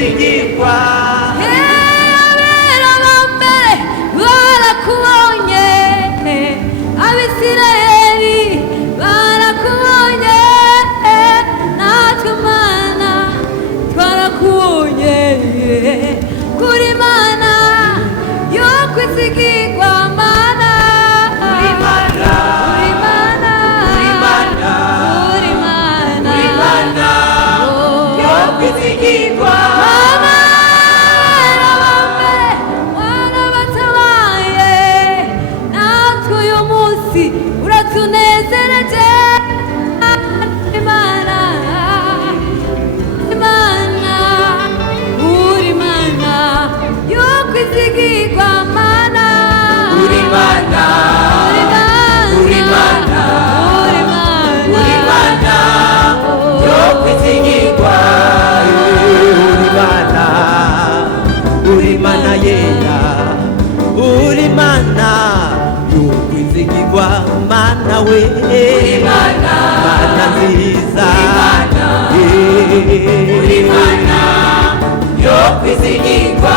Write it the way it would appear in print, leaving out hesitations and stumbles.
kwizigirwa. abera bambere barakubonye, Abisirayeli barakubonye, natwe Mana twarakubonye. Kuri Mana yo kwizigirwa, Mana Uri Mana, uri Mana, uri Mana, uri Mana, uri Mana yo kwizigirwa. Mwana batabaye, natwe uyu munsi uratunezereje. Imana, Imana, uri Mana yo kwizigirwa, Mana Uri Mana, uri uri Mana, uri Mana, uri Mana yo kwizigirwa. Uri Mana, uri Mana yera, uri Mana yo kwizigirwa. Mana we, Mana nziza, uri Mana yo kwizigirwa.